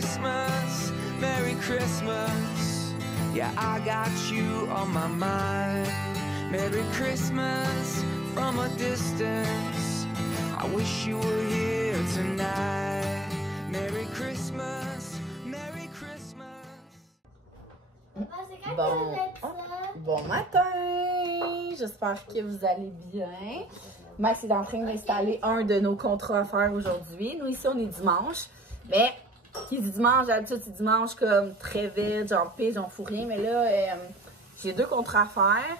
Christmas, Merry Christmas. Yeah, I got you on my mind. Merry Christmas from a distance. I wish you were here tonight. Merry Christmas, Merry Christmas. Bon matin! J'espère que vous allez bien. Max est en train d'installer un de nos contrats à faire aujourd'hui. Nous, ici, on est dimanche. Mais, qui dit dimanche, d'habitude, c'est dimanche comme très vite, genre pige, j'en fous rien. Mais là, j'ai 2 contrats à faire.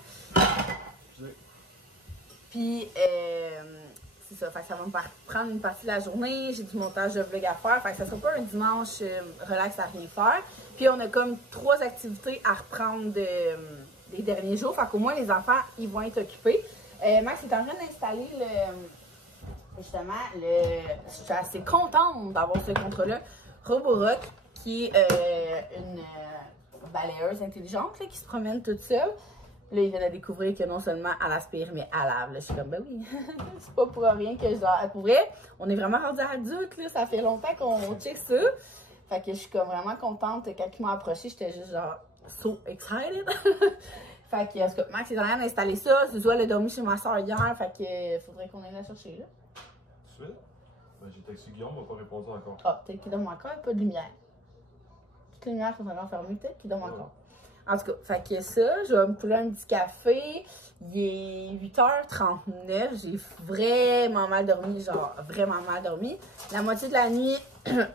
Puis, c'est ça. Fait que ça va me prendre une partie de la journée. J'ai du montage de vlog à faire. Fait que ça sera pas un dimanche relax à rien faire. Puis, on a comme 3 activités à reprendre des derniers jours. Fait qu'au moins, les enfants, ils vont être occupés. Max est en train d'installer justement, je suis assez contente d'avoir ce contrat-là. Roborock, qui est une balayeuse intelligente là, qui se promène toute seule. Là, il vient de découvrir que non seulement elle aspire, mais elle lave. Là, je suis comme, ben oui, c'est pas pour rien que je dois. Pour vrai, on est vraiment rendus adultes, là, ça fait longtemps qu'on check ça. Fait que je suis comme vraiment contente. Quand ils m'ont approché, j'étais juste genre, so excited. Fait que, en tout cas, Max est en train d'installer ça. Suzo, elle a dormi chez ma soeur hier. Fait que, faudrait qu'on aille la chercher, là. Tout de suite? Ben, j'ai texté Guillaume, il m'a pas répondu encore. Ah, peut-être qu'il dorme encore, pas de lumière. Toutes les lumières sont encore fermées, peut-être qu'il dorme encore. En tout cas, fait que ça, je vais me couler un petit café. Il est 8h39. J'ai vraiment mal dormi, genre vraiment mal dormi. La moitié de la nuit,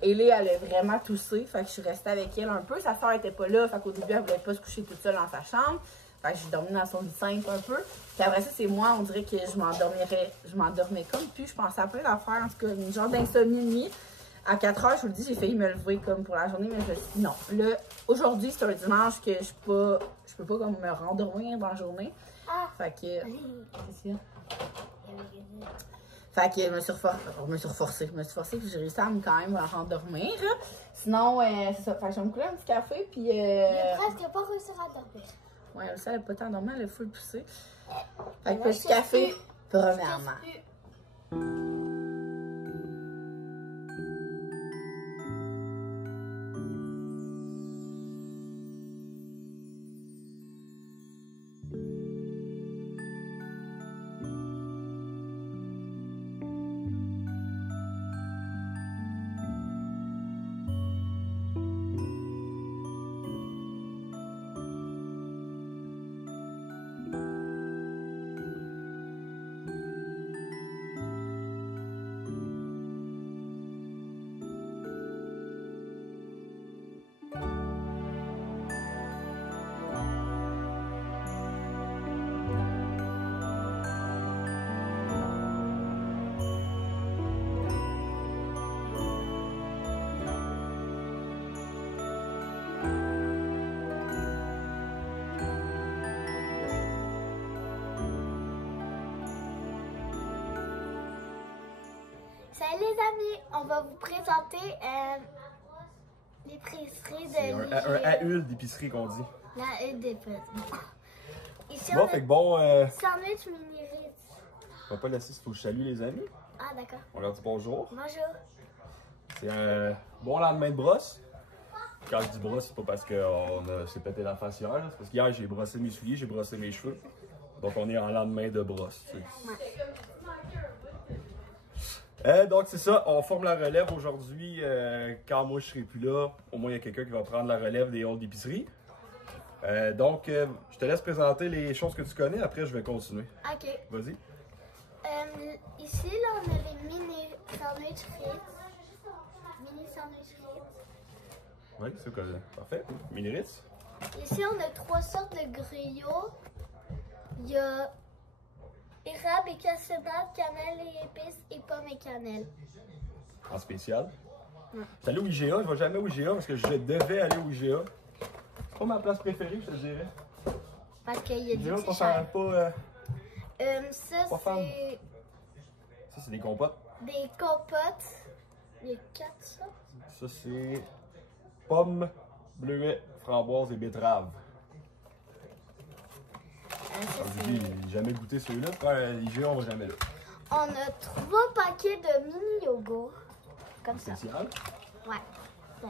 Ellie, elle a vraiment toussé. Fait que je suis restée avec elle un peu. Sa soeur était pas là. Fait qu'au début, elle voulait pas se coucher toute seule dans sa chambre. Fait que j'ai dormi dans son lit simple un peu. Puis après ça, c'est moi, on dirait que je m'endormais comme. Puis je pensais à plein d'affaires, en tout cas, une genre d'insomnie de nuit. À 4h, je vous le dis, j'ai failli me lever comme pour la journée, mais je me suis dit non. Là, aujourd'hui, c'est un dimanche que je peux pas comme me rendormir dans la journée. Fait que. C'est ça. Fait que je me suis forcée, puis j'ai réussi à quand même me rendormir. Sinon, c'est ça. Fait que je vais me couler un petit café, puis. J'ai presque pas réussi à dormir. Ouais, ça, elle n'a pas tant dormi, elle a full poussé. Fait que petit café, premièrement. Salut les amis, on va vous présenter l'épicerie de un AUL d'épicerie qu'on dit. La huile d'épicerie. Ici Bon, on fait a que bon. sandwich mini Ritz. On va pas laisser, il faut que je salue les amis. Ah d'accord. On leur dit bonjour. Bonjour. C'est un bon lendemain de brosse. Quand je dis brosse, c'est pas parce qu'on s'est pété la face hier. C'est parce qu'hier, j'ai brossé mes souliers, j'ai brossé mes cheveux. Donc, on est en lendemain de brosse. Tu sais. Donc, c'est ça. On forme la relève aujourd'hui. Quand moi, je serai plus là, au moins, il y a quelqu'un qui va prendre la relève des halls d'épicerie. Donc, je te laisse présenter les choses que tu connais. Après, je vais continuer. Ok. Vas-y. Ici, là, on a les mini sandwich Ritz. Mini sandwich Ritz. Oui, c'est quoi? Parfait. Mini Ritz. Ici, on a 3 sortes de griots. Il y a érable et cassonade, cannelle et épices et pommes et cannelle. En spécial. Je suis allé au IGA, je vais jamais au IGA parce que je devais aller au IGA. C'est pas ma place préférée, je te dirais. Parce qu'il y a IGA, du pas petit faire cher. pas. Ça, pas fan. c'est Ça, c'est des compotes. des compotes. Il y a 4 sortes. Ça, c'est pommes, bleuets, framboises et betteraves. Ça, J'ai jamais goûté ceux-là. IGA, on va jamais là. on a 3 paquets de mini yogourt. Comme ça. Spécial. Ouais.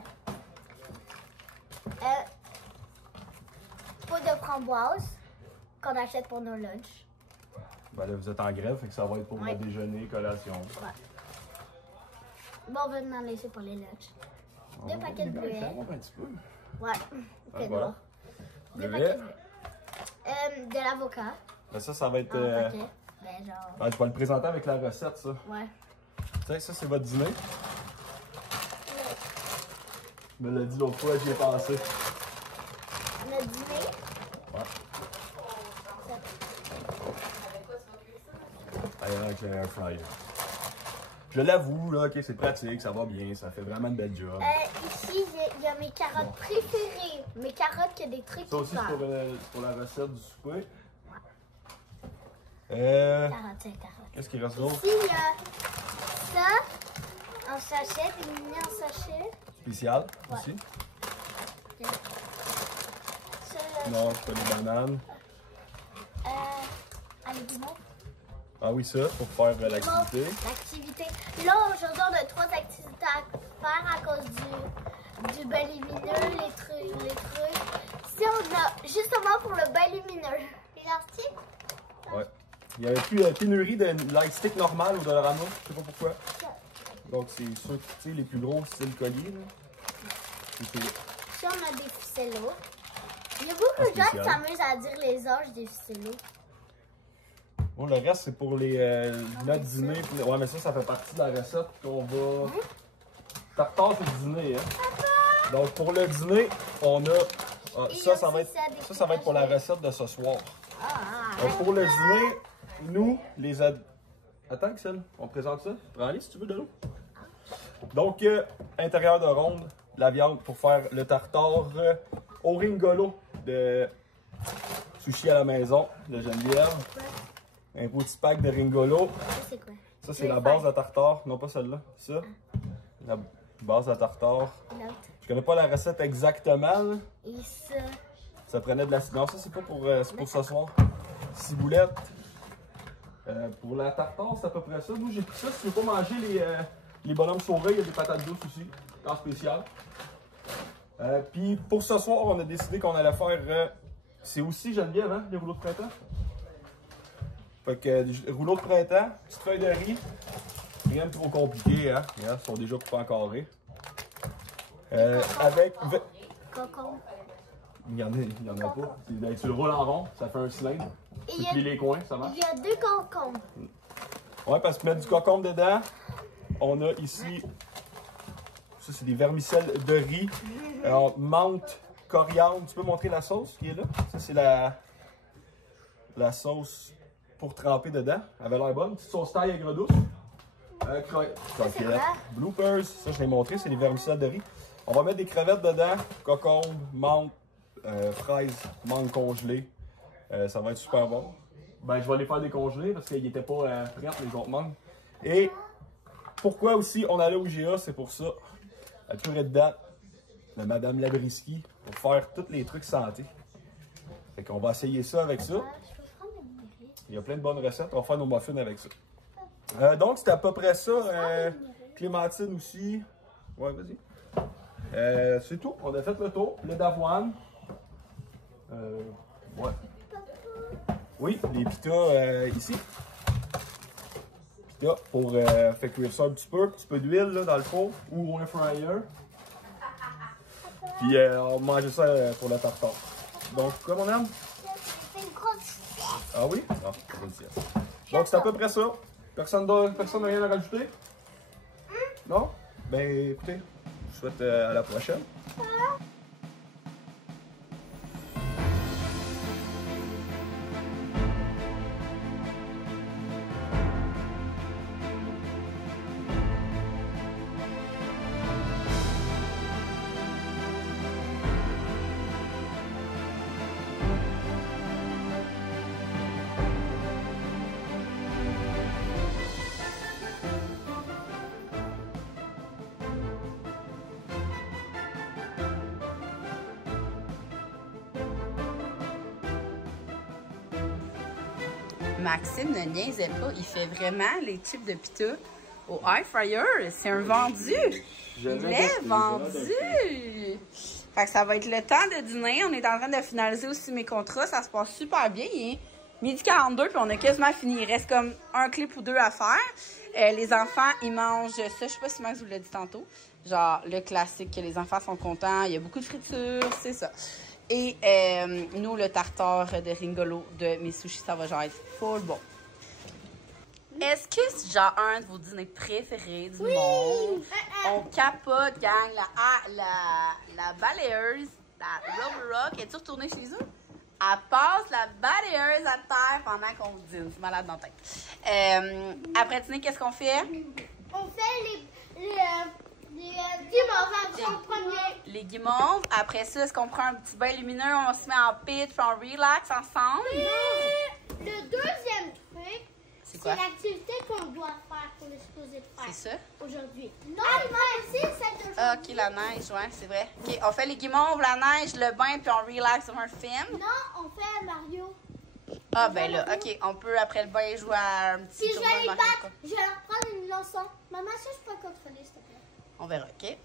Pot de framboise qu'on achète pour nos lunchs. Ben là, vous êtes en grève, fait que ça va être pour le déjeuner, collation. Ouais. Bon, on va en laisser pour les lunchs. Deux paquets de bleuets. Un petit peu. Ouais, c'est Voilà. bon. Deux Bleuets. paquets de bleuets. De l'avocat. Ben ça va être... Un paquet. Ben genre... Ben, je vais le présenter avec la recette, ça. Ouais. Tu sais, ça, c'est votre dîner. Je me l'a dit l'autre fois, j'y ai pensé. Le dîner. Ouais. Allez, avec le air fryer. Je l'avoue, là, ok, c'est pratique, ça va bien, ça fait vraiment une belle job. Ici, il y a mes carottes préférées. Mes carottes qui ont des trucs Ça qui aussi, parlent. pour la recette du souper. Carottes, c'est carottes. Qu'est-ce qu'il reste d'autre? Ici, il y a ça en sachet, des mini en sachet. Spécial, Ouais. aussi. Ça, Non, c'est pas des bananes. avec du monde. Ah oui, ça, pour faire l'activité. L'activité. Là, aujourd'hui, on a 3 activités à faire à cause du bain lumineux, les trucs. Si on a justement pour le bain lumineux. L'élastique? Ouais. Il n'y avait plus pénurie de lightstick normal ou de Rama, je sais pas pourquoi. Donc, c'est ceux, tu sais, les plus gros, c'est le collier, là. C'est ça. Si on a des ficellos. Il y a beaucoup de gens qui spécial. s'amusent à dire les âges des ficellos. Bon, le reste, c'est pour les notre dîner. Puis, ouais, mais ça fait partie de la recette qu'on va... Tartare, c'est le dîner, hein. Donc, pour le dîner, on a... Ah, Et ça, aussi, ça va être, c'est ça va être pour la recette de ce soir. Ah, Donc, pour le dîner, nous, les Attends, Axel, on présente ça. Prends-les si tu veux de l'eau. Donc, intérieur de ronde, la viande pour faire le tartare au ringolo de sushi à la maison de Geneviève. Un petit pack de ringolo. ça, c'est quoi? Ça, c'est la base à tartare. Non, pas celle-là. Ça, la base à tartare. L'autre. Je connais pas la recette exactement, là. Et ça. Ça prenait de la... Non, ça, c'est pas pour, c'est pour ce soir. Ciboulette. Pour la tartare, c'est à peu près ça. Nous, j'ai pris ça. Si tu veux pas manger les bonhommes sauvés, il y a des patates douces aussi, en spécial. Puis pour ce soir, on a décidé qu'on allait faire... c'est aussi Geneviève, hein, les rouleaux de printemps. Fait que rouleaux de printemps, petite feuille de riz. Rien de trop compliqué, hein. Ils sont déjà coupés en carré. Avec... Concombre. Il y en a pas. Tu le roules en rond, ça fait un cylindre. Et Tu il y a- plies les coins, ça marche. Il y a 2 concombres. Ouais, parce que mettre du concombre dedans, on a ici, ça c'est des vermicelles de riz, alors, menthe, coriandre. Tu peux montrer la sauce qui est là? Ça c'est la sauce pour tremper dedans. Elle avait l'air bonne. Petite sauce taille aigre douce. c'est Croquettes. quoi? Bloopers, ça je l'ai montré, c'est les vermicelles de riz. On va mettre des crevettes dedans, concombre, menthe, fraises, mangue congelée. Ça va être super bon. Ben, je vais les faire décongeler parce qu'ils n'étaient pas prêts, les autres mangues. Et pourquoi aussi on allait au GA, c'est pour ça. La purée de date de Madame Labriski pour faire tous les trucs santé. Fait qu'on va essayer ça avec ça. Je peux prendre le numérique. Il y a plein de bonnes recettes. On va faire nos muffins avec ça. Donc, c'était à peu près ça. Clémentine aussi. Ouais, vas-y. C'est tout. On a fait le tour. Le d'avoine. Ouais. Oui, les pitas ici. Pitas pour faire cuire ça un petit peu d'huile là, dans le four ou un fryer. Puis on va manger ça pour le tartare. Donc, quoi mon âme? C'est une grosse. Ah oui? Ah, c'est une sieste. Donc, c'est à peu près ça. Personne n'a rien à rajouter? Non? Ben, écoutez, je vous souhaite à la prochaine. Maxime ne niaisait pas, il fait vraiment les types de pita au air fryer. C'est un vendu. Il est vendu. Fait que ça va être le temps de dîner. On est en train de finaliser aussi mes contrats. Ça se passe super bien. Il est 12h42 puis on a quasiment fini. Il reste comme un clip ou deux à faire. Les enfants, ils mangent ça. Je sais pas si Max vous l'a dit tantôt. Genre le classique que les enfants sont contents. Il y a beaucoup de friture. C'est ça. Et nous, le tartare de Ringolo de mes sushis, ça va genre être full bon. Est-ce que c'est genre un de vos dîners préférés du monde? On capote, gang. La balayeuse, la Rubber Rock, es-tu retournée chez eux? Elle passe la balayeuse à terre pendant qu'on dîne. C'est malade dans la tête. Après dîner, qu'est-ce qu'on fait? On fait les guimauves en premier. Les guimauves. Après ça, est-ce qu'on prend un petit bain lumineux? On se met en pitch, puis on relax ensemble? Le deuxième truc, c'est quoi? C'est l'activité qu'on doit faire, qu'on est supposé faire. C'est ça? Aujourd'hui. Non, c'est celle d'aujourd'hui. Ah, ok, la neige, ouais, c'est vrai. Ok, on fait les guimauves, la neige, le bain, puis on relax sur un film. Non, on fait Mario. Ah, ben là, ok, on peut après le bain jouer à un petit Si je tournoi vais de les Mario battre, Kart. je vais leur prendre une leçon. Maman, si je peux contrôler, s'il te plaît. On verra, ok?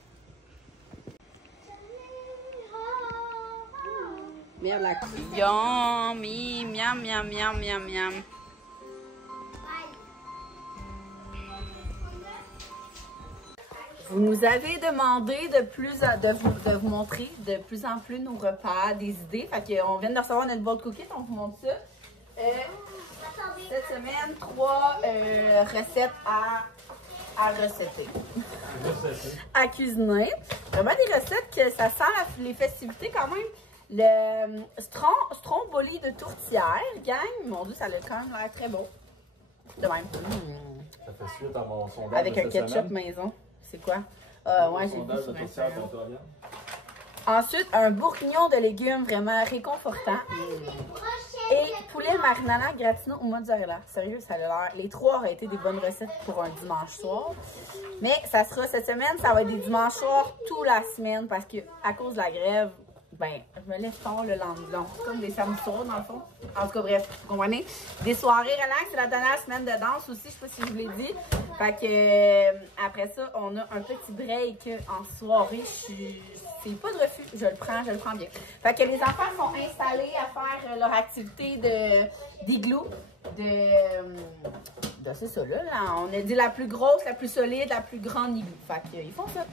Merde, la couille. Yummy, miam, miam, miam, miam, miam. Vous nous avez demandé de vous montrer de plus en plus nos repas, des idées. Fait qu'on vient de recevoir notre boîte cookies, on vous montre ça. Cette semaine, 3 recettes à recéter. À cuisiner. Vraiment des recettes que ça sent les festivités quand même. Le stromboli de tourtière, gang. Mon Dieu, ça a quand même l'air très bon. De même. Ça fait suite à mon sondage. Avec de un cette ketchup semaine. maison. C'est quoi? Ouais, j'ai vu sur Instagram. Instagram. Ensuite, un bourguignon de légumes vraiment réconfortant. Et poulet marinara gratino au mozzarella. Sérieux, ça a l'air. Les 3 auraient été des bonnes recettes pour un dimanche soir. Mais ça sera cette semaine, ça va être des dimanches soirs toute la semaine parce que à cause de la grève, ben, je me lève tard le lendemain. C'est comme des samedis soirs dans le fond. En tout cas, bref, vous comprenez? Des soirées relax, c'est la dernière semaine de danse aussi, je sais pas si je vous l'ai dit. Fait que après ça, on a un petit break en soirée. C'est pas de refus, je le prends bien. Fait que les enfants sont installés à faire leur activité d'igloo. C'est ça là, on a dit la plus grosse, la plus solide, la plus grande igloo. Fait qu'ils font ça.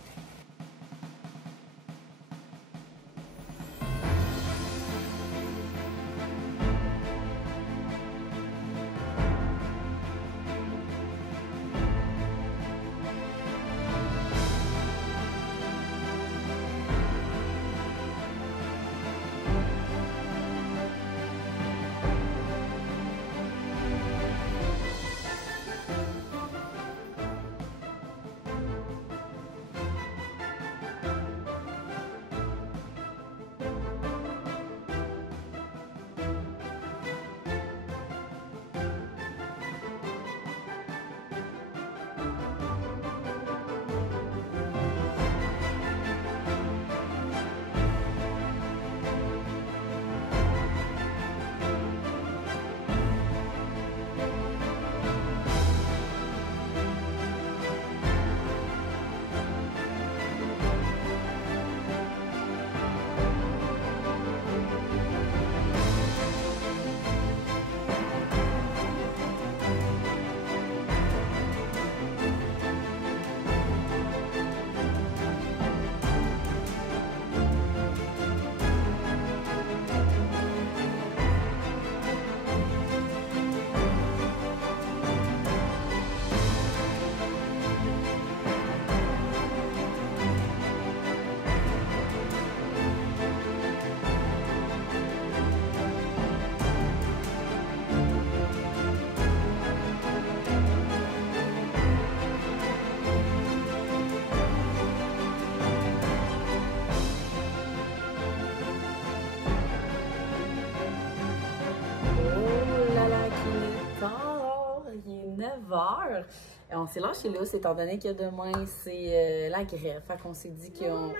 On s'est lâché là, étant donné que demain, c'est la grève. Fait qu'on s'est dit qu'on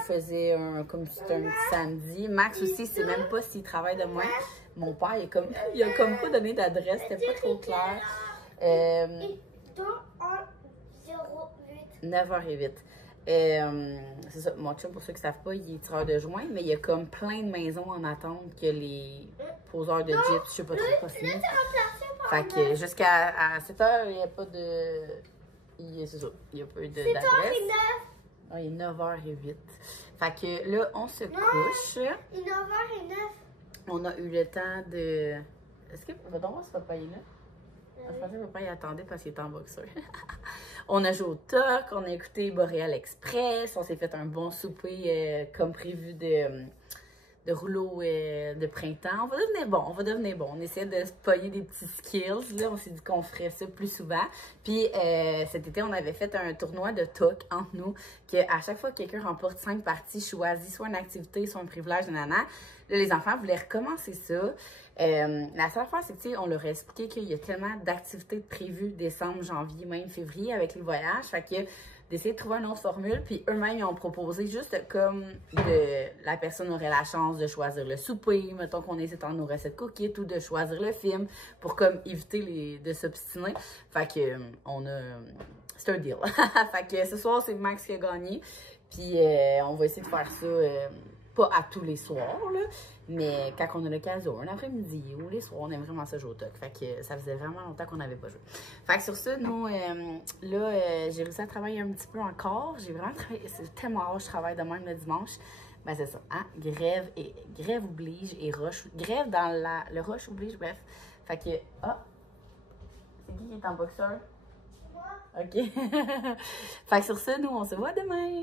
faisait comme c'était un petit samedi. Max aussi, c'est même pas s'il travaille demain. Mon père, il a comme pas donné d'adresse, c'était pas trop clair. 9h08. C'est ça, mon chum, pour ceux qui ne savent pas, il est tireur de joint, mais il y a comme plein de maisons en attente que les poseurs de gyps, je sais pas trop quoi c'est. Fait que jusqu'à 7h, il n'y a pas de. C'est ça, il n'y a pas d'adresse. 7h09. Ah, il est 9h08. Fait que là, on se couche. Il est 9h09. On a eu le temps de. Est-ce que. Va donc voir si papa est là. Je pensais que papa il attendait parce qu'il était en boxeur. On a joué au toc, on a écouté Boréal Express, on s'est fait un bon souper comme prévu de rouleau de printemps. On va devenir bon. On essaie de se pogner des petits skills. Là, on s'est dit qu'on ferait ça plus souvent. Puis cet été, on avait fait un tournoi de toc entre nous, qu'à chaque fois que quelqu'un remporte 5 parties, choisit soit une activité, soit un privilège, nanana. Là, les enfants voulaient recommencer ça. La seule fois, c'est que, on leur a expliqué qu'il y a tellement d'activités prévues décembre, janvier, même février avec les voyages. Fait que d'essayer de trouver une autre formule. Puis eux-mêmes, ils ont proposé juste comme la personne aurait la chance de choisir le souper, mettons qu'on essaie dans nos recettes cookies, ou de choisir le film pour comme éviter de s'obstiner. Fait que c'est un deal. Fait que ce soir, c'est Max qui a gagné. Puis on va essayer de faire ça. Pas à tous les soirs, là, mais quand on a l'occasion, un après-midi ou les soirs, on aime vraiment ça jouer au toc. Fait que ça faisait vraiment longtemps qu'on n'avait pas joué. Fait que sur ça, nous, là, j'ai réussi à travailler un petit peu encore. J'ai vraiment travaillé, c'est tellement rare, je travaille de même le dimanche. Ben c'est ça, hein? Grève oblige et rush. Grève dans le rush oblige, bref. Fait que, c'est qui est en boxeur? Moi. OK. Fait que sur ça, nous, on se voit demain.